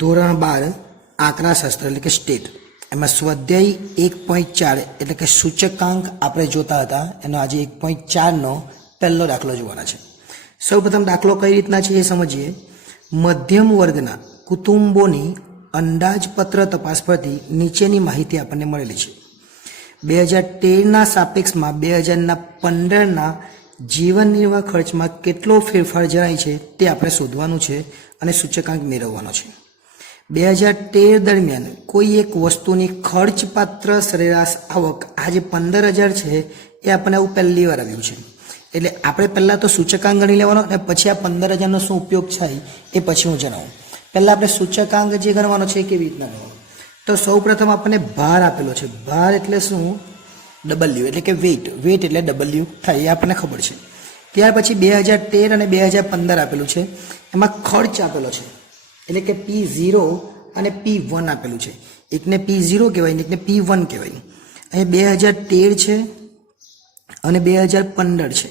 ધોરણ 12 આંકડાશાસ્ત્ર એટલે કે સ્ટેટ એમાં સ્વાધ્યાય 1.4 એટલે કે સૂચકાંક આપણે જોતા હતા એનો આજે 1.4 નો પહેલો દાખલો જોવાનો છે। સૌપ્રથમ દાખલો કઈ રીતના છે એ સમજીએ। મધ્યમ વર્ગના કુટુંબોની અંદાજપત્ર તપાસ પરથી નીચેની માહિતી આપણને મળેલી છે। 2013 ના સાપેક્ષમાં 2015 ના જીવન નિર્વાહ ખર્ચમાં કેટલો ફેરફાર જણાય છે તે આપણે શોધવાનું છે અને સૂચકાંક મેળવવાનો છે। 2013 દરમિયાન કોઈ એક વસ્તુની ખર્ચપાત્ર સરેરાશ આવક આજે 15,000 છે એ આપણને આવું પહેલી વાર આવ્યું છે। એટલે આપણે પહેલાં તો સૂચકાંક ગણી લેવાનો અને પછી આ 15,000નો શું ઉપયોગ થાય એ પછી હું જણાવું। પહેલાં આપણે સૂચકાંક જે ગણવાનો છે એ કેવી રીતના ગણવાનો, તો સૌપ્રથમ આપણને ભાર આપેલો છે। ભાર એટલે શું? ડબલ્યુ એટલે કે વેઇટ એટલે ડબલ્યુ થાય એ આપણને ખબર છે। ત્યાર પછી 2013 અને 2015 આપેલું છે, એમાં ખર્ચ આપેલો છે એટલે કે P0 અને P1 આપેલું છે। એકને P0 કહેવાય ને એકને P1 કહેવાય। અહીં 2013 છે અને 2015 છે,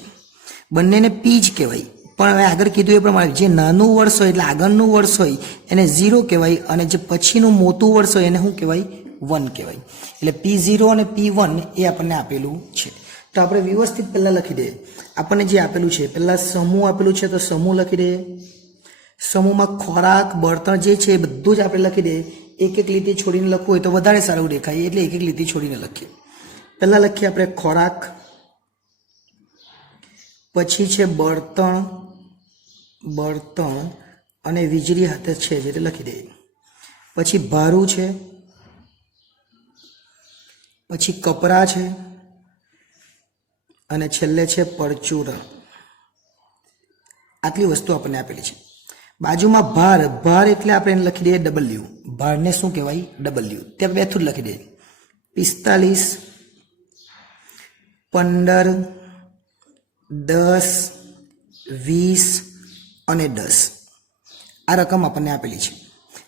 બંનેને P જ કહેવાય। પણ હવે આગળ કીધું એ પ્રમાણે જે નાનું વર્ષ હોય એટલે આગળનું વર્ષ હોય એને 0 કહેવાય અને જે પછીનું મોટું વર્ષ હોય એને શું કહેવાય? 1 કહેવાય। એટલે P0 અને P1 એ આપણને આપેલું છે। તો આપણે વ્યવસ્થિત પહેલાં લખી દઈએ। આપણને જે આપેલું છે પહેલાં સમૂહ આપેલું છે તો સમૂહ લખી દઈએ। સમૂહમાં ખોરાક બળતણ જે છે એ બધું જ આપણે લખી દઈએ। એક એક લીટી છોડીને લખવું હોય તો વધારે સારું દેખાય એટલે એક એક લીટી છોડીને લખીએ। પહેલાં લખીએ આપણે ખોરાક, પછી છે બળતણ અને વીજળી હાથે છે જે તે લખી દઈએ। પછી ભારું છે, પછી કપરા છે અને છેલ્લે છે પરચુરણ। આટલી વસ્તુ આપણને આપેલી છે। બાજુમાં ભાર એટલે આપણે એને લખી દઈએ ડબલ્યુ। ભારને શું કહેવાય? ડબલ્યુ। ત્યાં બેઠું જ લખી દઈએ 45, 15, 10, 20 અને 10 આ રકમ આપણને આપેલી છે।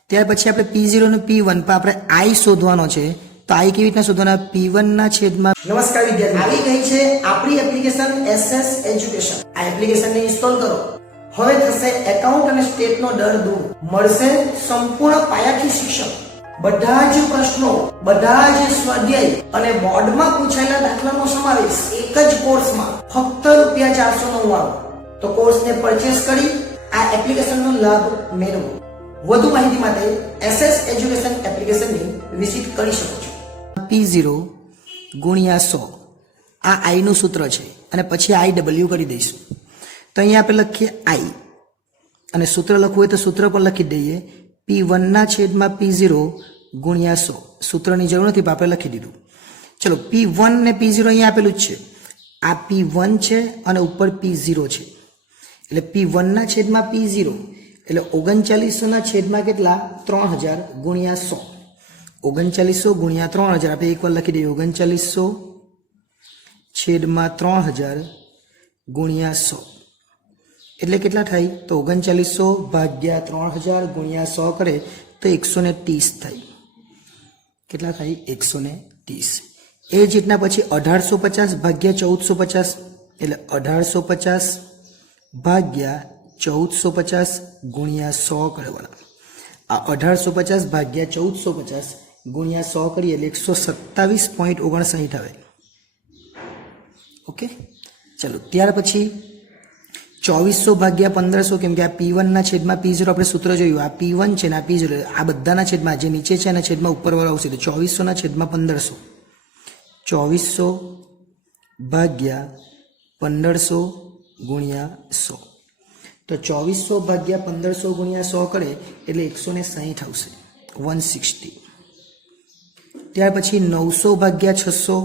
ત્યાર પછી આપણે P0 અને P1 પર આપણે I શોધવાનો છે। તો I કેવી રીતના શોધવાના? P1 ના છેદમાં। નમસ્કાર વિદ્યાર્થીઓ, આવી ગઈ છે આપણી એપ્લિકેશન SS એજ્યુકેશન। આ એપ્લિકેશનને ઇન્સ્ટોલ કરો। હવે થશે એકાઉન્ટ અને સ્ટેટનો ડર દૂર, મળશે સંપૂર્ણ પાયાથી શિક્ષણ। બધા જ પ્રશ્નો, બધા જ સ્વાધ્યાય અને બોર્ડમાં પૂછાયેલા દાખલાનો સમાવેશ એક જ કોર્સમાં ફક્ત ₹499। તો કોર્સને પરચેસ કરી આ એપ્લિકેશનનો લાભ મેળવો। વધુ માહિતી માટે SS એજ્યુકેશન એપ્લિકેશનને વિઝિટ કરી શકો છો। P0 ગુણ્યા 100 આ I નું સૂત્ર છે અને પછી IW કરી દઈશું। તો અહીંયા આપણે લખીએ I અને સૂત્ર લખવું હોય તો સૂત્ર પર લખી દઈએ P1 ના છેદમાં P0 ગુણ્યા 100। સૂત્રની જરૂર નથી પણ આપણે લખી દીધું। ચલો P1 ને P0 અહીંયા આપેલું જ છે। આ P1 છે અને ઉપર P0 છે એટલે P1 ના છેદમાં P0 એટલે 3900 ના છેદમાં કેટલા? 3000 ગુણ્યા 100। 3900 ગુણ્યા 3000 આપણે એકવાર લખી દઈએ 3900 છેદમાં 3000 ગુણ્યા 100 એટલે કેટલા થાય? તો 3900 ભાગ્યા 3000 ગુણ્યા 100 કરે તો 130 થાય। કેટલા થાય? 130। એ જ રીતના પછી 1850 ભાગ્યા 1450 એટલે 1850 ભાગ્યા 1450 ગુણ્યા 100 કરવાના। આ 1850 ભાગ્યા 1450 ગુણ્યા 100 કરીએ એટલે 127.59 આવે। ઓકે, ચલો ત્યાર પછી 2400 ભાગ્યા 1500 કેમ કે આ P1 ના છેદમાં P0 આપણે સૂત્ર જોયું, આ P1 છે ને આ P0 આ બધાના છેદમાં જે નીચે છે એના છેદમાં ઉપરવાળો આવશે તો 2400 ના છેદમાં 1500। 2400 ભાગ્યા 1500 ગુણ્યા 100 તો 2400 ભાગ્યા 1500 ગુણ્યા 100 કરે એટલે 160 આવશે, 160। ત્યાર પછી 900 ભાગ્યા 600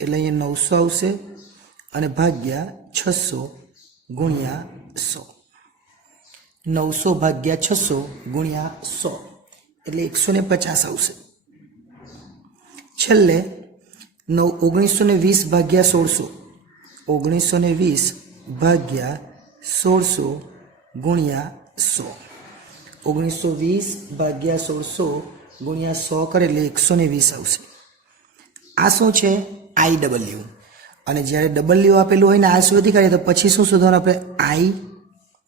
એટલે અહીંયા 900 આવશે અને ભાગ્યા 600 ગુણ્યા 100। 900 ભાગ્યા 600 ગુણ્યા 100 એટલે 150 આવશે। છેલ્લે 1920 ભાગ્યા 1600 1920 ભાગ્યા 1600 ગુણ્યા 100। 1920 ભાગ્યા 1600 ગુણ્યા 100 કરે એટલે 120 આવશે। આ શું છે? IW। અને જ્યારે W આપેલું હોય ને આ શોધી કાઢીએ તો પછી શું શોધવાનું આપણે?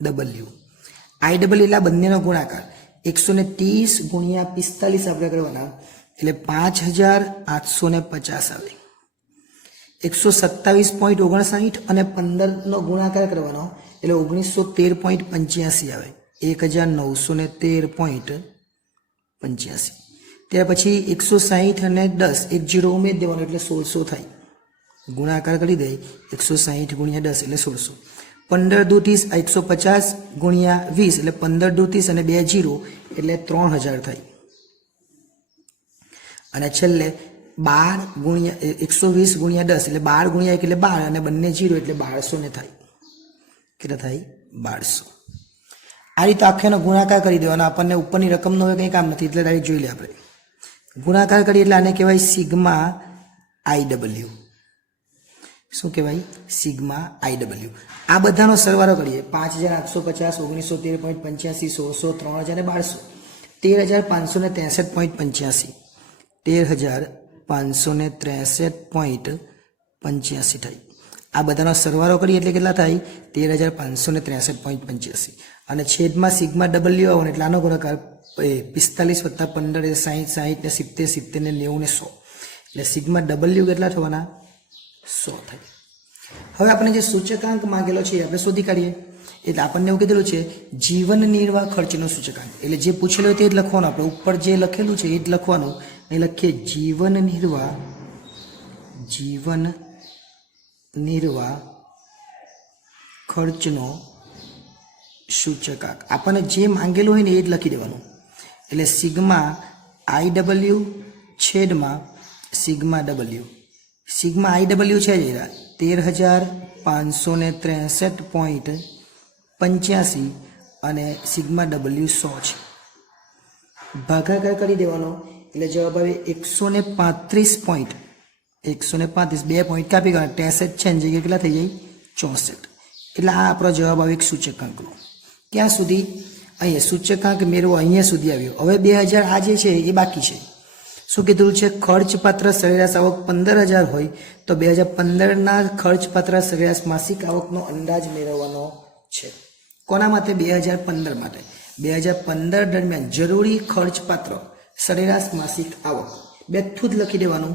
IW એટલે આ બંનેનો ગુણાકાર। 130 ગુણ્યા 45 આપણે કરવાના એટલે 5850 આવે. 127.59 અને 15 ગુણાકાર કરવાનો એટલે 1913.85 આવે. 1913.85. ત્યાર પછી 160 અને 10 એક જીરો ઉમેરી દેવાનો એટલે 1600 થાય. ગુણાકાર કરી દે 160 ગુણ્યા 10 એટલે 1600. 15 દુ 30 150 ગુણ્યા 20 એટલે 15 દુ 30 અને 2 જીરો એટલે 3000 થાય. અને છેલ્લે 12 ગુણ્યા 120 ગુણ્યા 10 એટલે 12 ગુણ્યા 1 એટલે 12 અને બંને જીરો એટલે 1200 ને થાય. કેટલા થાય? 1200. આ રીતે આખેનો ગુણાકાર કરી દેવાનો. આપણને ઉપરની રકમનો હવે કંઈ કામ નથી એટલે ડાયરેક્ટ જોઈ લે આપણે. ગુણાકાર કરીએ એટલે આને કહેવાય સિગ્મા IW. શું કહેવાય? Sigma IW. આ બધાનો સરવાળો કરીએ 5850 1913.85 1600 3000 અને 1200 13563.85 13563.85 થાય. આ બધાનો સરવાળો કરીએ એટલે કેટલા થાય? 13563.85 અને છેદમાં સિગ્મા W આવવાનો એટલે આનો ગુણાકાર 45 + 15 60 60 ને 70 70 ને 90 ને 100 એટલે સિગ્મા W કેટલા થવાના? 100 થાય. હવે આપણે જે સૂચકાંક માંગેલો છે આપણે શોધી કાઢીએ. એટલે આપણને એવું કીધેલું છે જીવન નિર્વાહ ખર્ચનો સૂચકાંક. એટલે જે પૂછેલું હોય તે જ લખવાનું. આપણે ઉપર જે લખેલું છે એ જ લખવાનું. અહીં લખીએ જીવન નિર્વાહ ખર્ચનો સૂચકાંક. આપણને જે માંગેલું હોય ને એ જ લખી દેવાનું. એટલે સિગ્મા IW છેદમાં સિગ્મા W. સિગ્મા IW છે 13563.85 અને સિગ્મા W 100 છે. ભાગાકાર કરી દેવાનો એટલે જવાબ આવે 135 પોઈન્ટ. 135 2 પોઈન્ટ કાપી કાઢો 63 છે ને જગ્યાએ કેટલા થઈ જાય? 64. એટલે આ આપણો જવાબ આવે એક સૂચકાંકનો. ક્યાં સુધી? અહીંયા સૂચકાંક મેળવો અહીંયા સુધી આવ્યો. હવે 2000 આ જે છે એ બાકી છે. શું કીધું છે? ખર્ચપાત્ર સરેરાશ આવક 15000 હોય તો 2015ના ખર્ચપાત્ર સરેરાશ માસિક આવકનો અંદાજ મેળવવાનો છે. કોના માટે? 2015 માટે. 2015 દરમિયાન જરૂરી ખર્ચપાત્ર સરેરાશ માસિક આવક બેઠું જ લખી દેવાનું.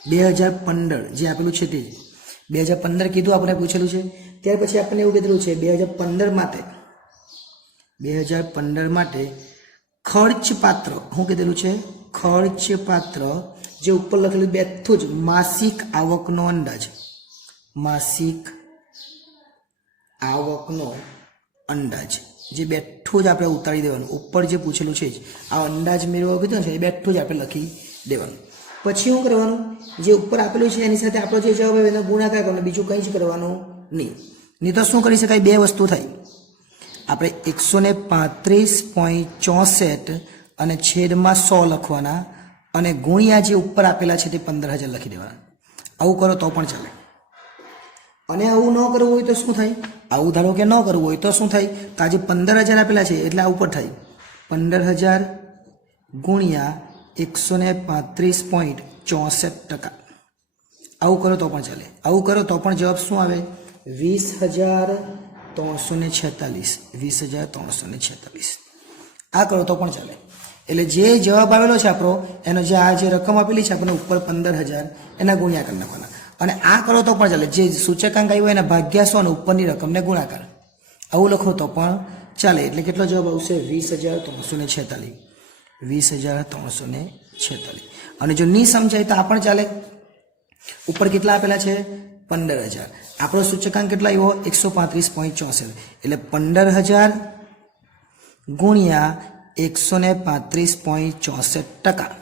2015 જે આપેલું છે તે 2015 કીધું આપણે પૂછેલું છે. ત્યાર પછી આપણને એવું કીધેલું છે 2015 માટે ખર્ચપાત્ર શું કીધેલું છે? ખર્ચપાત્ર જે ઉપર લખેલું બેઠું જ માસિક આવકનો અંદાજ. માસિક આવકનો અંદાજ જે બેઠું જ આપણે ઉતારી દેવાનું. ઉપર જે પૂછેલું છે આ અંદાજ મેળવવા કીધું છે એ બેઠું જ આપણે લખી દેવાનું. પછી શું કરવાનું? જે ઉપર આપેલું છે એની સાથે આપણો જે જવાબ આવે એનો ગુણાકાર કરવાનો. બીજું કંઈ જ કરવાનું નહીં તો શું કરી શકાય? બે વસ્તુ થાય. આપણે 135.64 અને છેદમાં 100 લખવાના અને ગુણ્યા જે ઉપર આપેલા છે તે 15000 લખી દેવાના. આવું કરો તો પણ ચાલે. અને આવું ન કરવું હોય તો શું થાય? આવું ધારો કે ન કરવું હોય તો શું થાય? તો આજે 15000 આપેલા છે એટલે આ ઉપર થાય 15000 ગુણ્યા 135.64%. આવું કરો તો પણ ચાલે. આવું કરો તો પણ જવાબ શું આવે? 20346. 20346. આ કરો તો પણ ચાલે. એટલે જે જવાબ આવેલો છે આપણો એનો જે આ જે રકમ આપેલી છે આપણને ઉપર 15000 એના ગુણ્યા કરી નાખવાના. અને આ કરો તો પણ ચાલે. જે સૂચકાંક આવ્યો એના ભાગ્યા 100 અને ઉપરની રકમને ગુણાકાર. આવું લખો તો પણ ચાલે. એટલે કેટલો જવાબ આવશે? 20346. 20346. અને જો નહીં સમજાય તો આ પણ ચાલે. ઉપર કેટલા આપેલા છે? 15000. આપણો સૂચકાંક કેટલા આવ્યો? 135.64. એટલે 15000 ગુણ્યા 135.64%.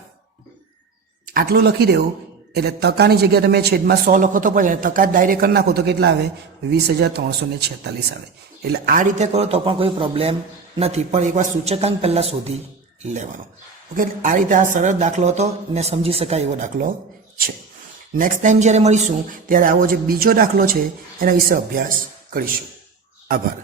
આટલું લખી દેવું. એટલે ટકાની જગ્યાએ તમે છેદમાં 100 લખો તો પડે. ટકા ડાયરેક્ટ કરી નાખો તો કેટલા આવે? 20346 આવે. એટલે આ રીતે કરો તો પણ કોઈ પ્રોબ્લેમ નથી. પણ એકવાર સૂચકાંક પહેલાં શોધી લેવાનો. ઓકે. આ રીતે આ સરળ દાખલો હતો ને સમજી શકાય એવો દાખલો છે. નેક્સ્ટ ટાઈમ જ્યારે મળીશું ત્યારે આવો જે બીજો દાખલો છે એના વિશે અભ્યાસ કરીશું. આભાર.